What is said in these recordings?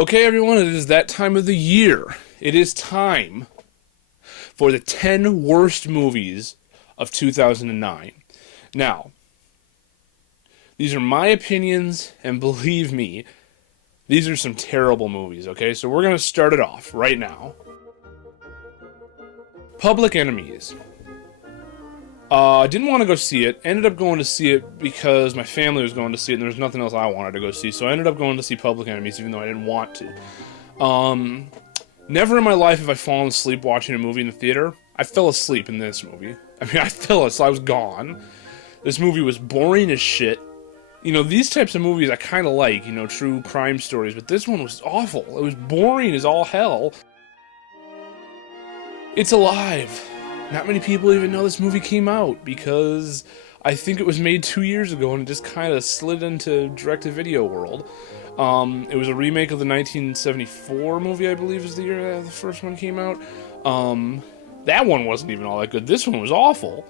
Okay, everyone, it is that time of the year. It is time for the 10 worst movies of 2009. Now, these are my opinions, and believe me, these are some terrible movies, okay? So we're going to start it off right now. Public Enemies. I didn't want to go see it. Ended up going to see it because my family was going to see it and there was nothing else I wanted to go see. So I ended up going to see Public Enemies even though I didn't want to. Never in my life have I fallen asleep watching a movie in the theater. I fell asleep in this movie. I was gone. This movie was boring as shit. You know, these types of movies I kind of like, you know, true crime stories, but this one was awful. It was boring as all hell. It's Alive. Not many people even know this movie came out because I think it was made 2 years ago and it just kind of slid into direct-to-video world. It was a remake of the 1974 movie, I believe is the year the first one came out. That one wasn't even all that good. This one was awful.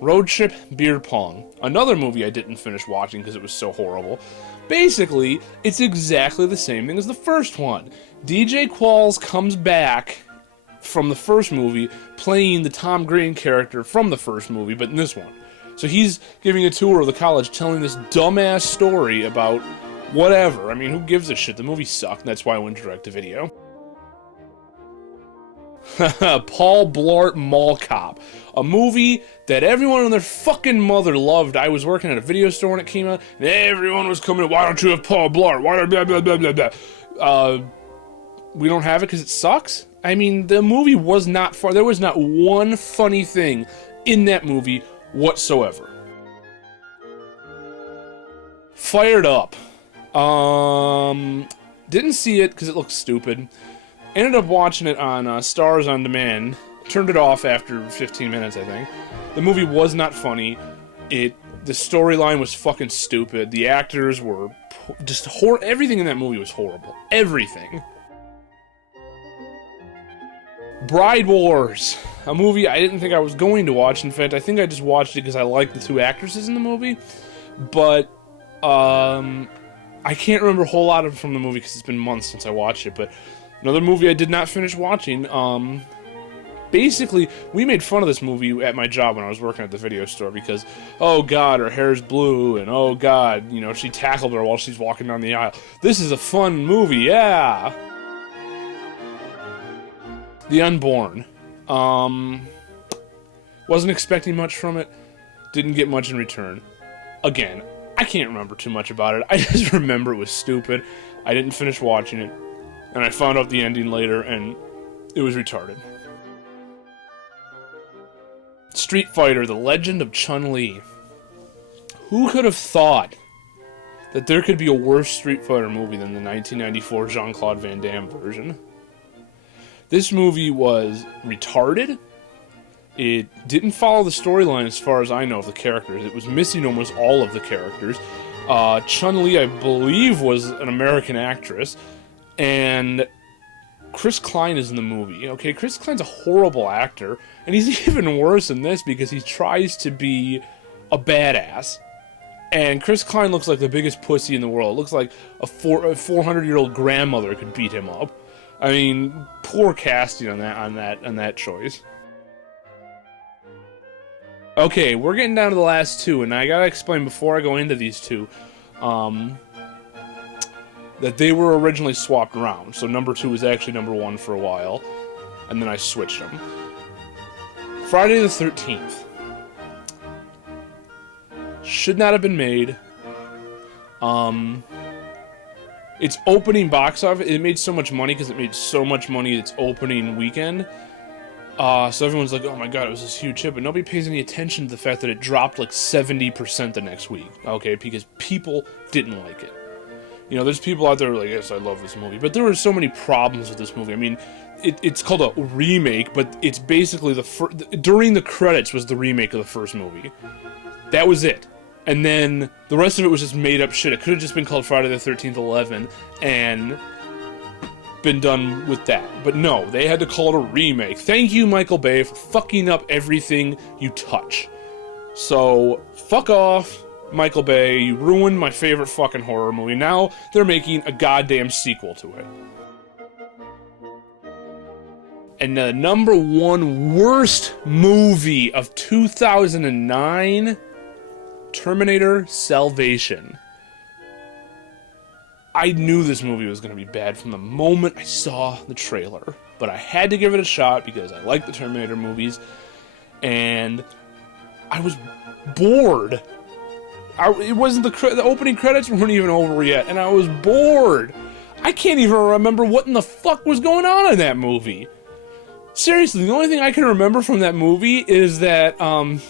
Road Trip Beer Pong. Another movie I didn't finish watching because it was so horrible. Basically, it's exactly the same thing as the first one. DJ Qualls comes back from the first movie, playing the Tom Green character from the first movie, but in this one. So he's giving a tour of the college, telling this dumbass story about whatever. I mean, who gives a shit? The movie sucked, and that's why I went direct to video. Paul Blart Mall Cop. A movie that everyone and their fucking mother loved. I was working at a video store when it came out, and everyone was coming, why don't you have Paul Blart? Why don't blah, blah, blah, blah, blah. We don't have it because it sucks? I mean, the movie was not far. There was not one funny thing in that movie whatsoever. Fired Up. Didn't see it because it looked stupid. Ended up watching it on Stars on Demand. Turned it off after 15 minutes, I think. The movie was not funny. The storyline was fucking stupid. The actors were just everything in that movie was horrible. Everything. Bride Wars, a movie I didn't think I was going to watch. In fact, I think I just watched it because I liked the two actresses in the movie. But I can't remember a whole lot from the movie because it's been months since I watched it. But another movie I did not finish watching. Basically, we made fun of this movie at my job when I was working at the video store because, oh god, her hair's blue, and oh god, you know, she tackled her while she's walking down the aisle. This is a fun movie, yeah! The Unborn. Wasn't expecting much from it. Didn't get much in return. Again, I can't remember too much about it. I just remember it was stupid. I didn't finish watching it. And I found out the ending later, and it was retarded. Street Fighter, The Legend of Chun-Li. Who could have thought that there could be a worse Street Fighter movie than the 1994 Jean-Claude Van Damme version? This movie was retarded. It didn't follow the storyline as far as I know of the characters. It was missing almost all of the characters. Chun-Li, I believe, was an American actress. And Chris Klein is in the movie. Okay, Chris Klein's a horrible actor. And he's even worse in this because he tries to be a badass. And Chris Klein looks like the biggest pussy in the world. It looks like a 400-year-old grandmother could beat him up. I mean, poor casting on that choice. Okay, we're getting down to the last two, and I gotta explain before I go into these two, that they were originally swapped around. So number 2 was actually number 1 for a while, and then I switched them. Friday the 13th. Should not have been made. Its opening box office, it made so much money because it made so much money its opening weekend. So everyone's like, oh my god, it was this huge hit, but nobody pays any attention to the fact that it dropped like 70% the next week, okay, because people didn't like it. You know, there's people out there who are like, yes, I love this movie, but there were so many problems with this movie. I mean, it's called a remake, but it's basically during the credits was the remake of the first movie. That was it. And then the rest of it was just made up shit. It could have just been called Friday the 13th 11 and been done with that. But no, they had to call it a remake. Thank you, Michael Bay, for fucking up everything you touch. So, fuck off. Michael Bay, you ruined my favorite fucking horror movie. Now they're making a goddamn sequel to it. And the number one worst movie of 2009, Terminator Salvation. I knew this movie was going to be bad from the moment I saw the trailer, but I had to give it a shot because I like the Terminator movies, and I was bored. It wasn't the opening credits weren't even over yet, and I was bored. I can't even remember what in the fuck was going on in that movie. Seriously, the only thing I can remember from that movie is that Arnold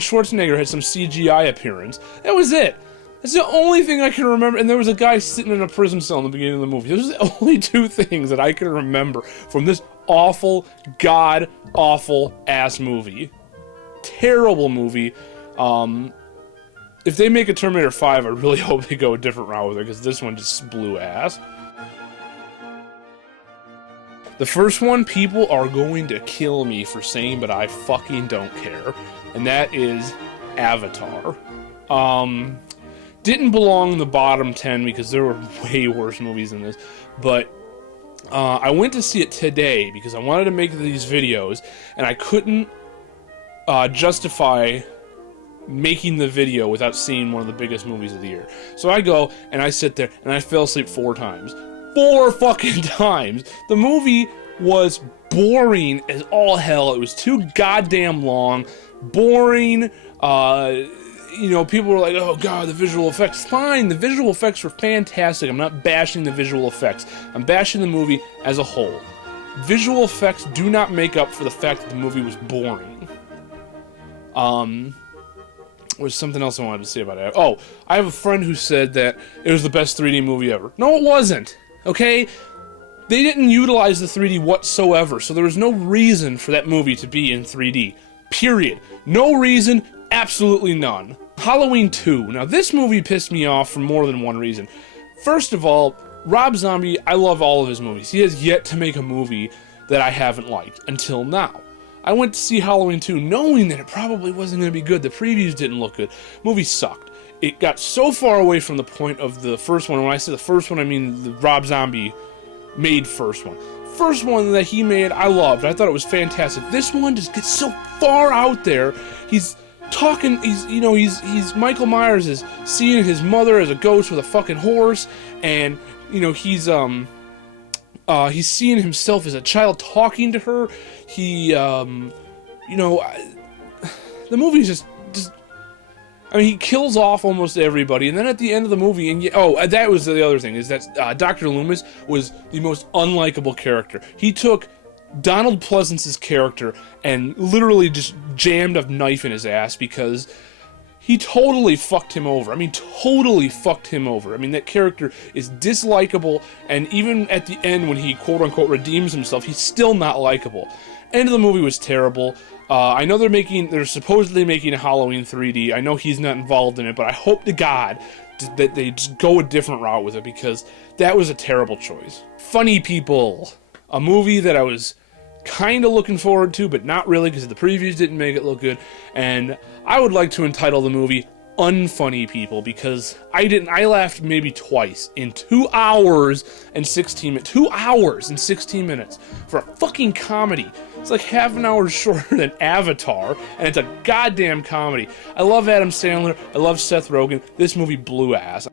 Schwarzenegger had some CGI appearance. That was it. That's the only thing I can remember. And there was a guy sitting in a prison cell in the beginning of the movie. Those are the only two things that I can remember from this awful, god-awful ass movie. Terrible movie. If they make a Terminator 5, I really hope they go a different route with it, because this one just blew ass. The first one, people are going to kill me for saying, but I fucking don't care. And that is Avatar. Didn't belong in the bottom 10 because there were way worse movies than this. But I went to see it today because I wanted to make these videos, and I couldn't justify making the video without seeing one of the biggest movies of the year. So I go, and I sit there, and I fell asleep 4 times. 4 fucking times! The movie was boring as all hell. It was too goddamn long. Boring. You know, people were like, oh god, the visual effects. Fine, the visual effects were fantastic. I'm not bashing the visual effects. I'm bashing the movie as a whole. Visual effects do not make up for the fact that the movie was boring. There's something else I wanted to say about it. Oh, I have a friend who said that it was the best 3D movie ever. No, it wasn't. Okay? They didn't utilize the 3D whatsoever, so there was no reason for that movie to be in 3D. Period. No reason, absolutely none. Halloween 2. Now, this movie pissed me off for more than one reason. First of all, Rob Zombie, I love all of his movies. He has yet to make a movie that I haven't liked, until now. I went to see Halloween 2 knowing that it probably wasn't going to be good. The previews didn't look good. The movie sucked. It got so far away from the point of the first one. And when I say the first one, I mean the Rob Zombie made first one. First one that he made, I loved. I thought it was fantastic. This one just gets so far out there. He's talking, he's Michael Myers is seeing his mother as a ghost with a fucking horse, and, he's seeing himself as a child talking to her. The movie's just, he kills off almost everybody, and then at the end of the movie, that was the other thing, is that Dr. Loomis was the most unlikable character. He took Donald Pleasance's character and literally just jammed a knife in his ass because he totally fucked him over. Totally fucked him over. That character is dislikable, and even at the end when he quote-unquote redeems himself, he's still not likable. End of the movie was terrible. I know they're supposedly making a Halloween 3D. I know he's not involved in it, but I hope to God that they just go a different route with it, because that was a terrible choice. Funny People. A movie that I was kind of looking forward to, but not really, because the previews didn't make it look good. And I would like to entitle the movie Unfunny People, because I laughed maybe twice in 2 hours and 16 minutes. 2 hours and 16 minutes for a fucking comedy. It's like half an hour shorter than Avatar, and it's a goddamn comedy. I love Adam Sandler. I love Seth Rogen. This movie blew ass.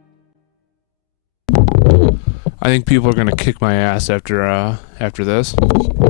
I think people are gonna kick my ass after this.